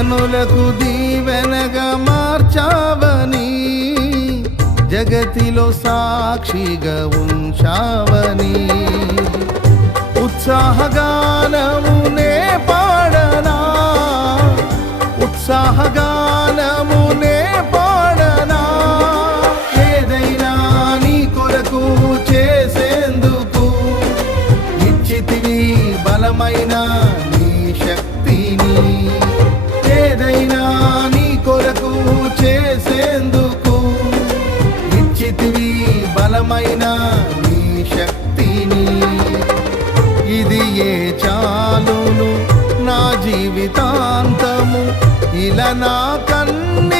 జనులకు దీవెనగా మార్చావని, జగతిలో సాక్షిగా ఉంచావని, ఉత్సాహగానమునే పాడనా, ఉత్సాహగానమునే పాడనా. ఏదైనా నీ కొరకు చేసేందుకు ఇచ్చితివి బలమైన నీ శక్తిని. ఏదైనా నీ కొరకు చేసేందుకు ఇచ్చితివి బలమైన నీ శక్తిని. ఇది ఏ చాలును నా జీవితాంతము, ఇలా నా కన్నీ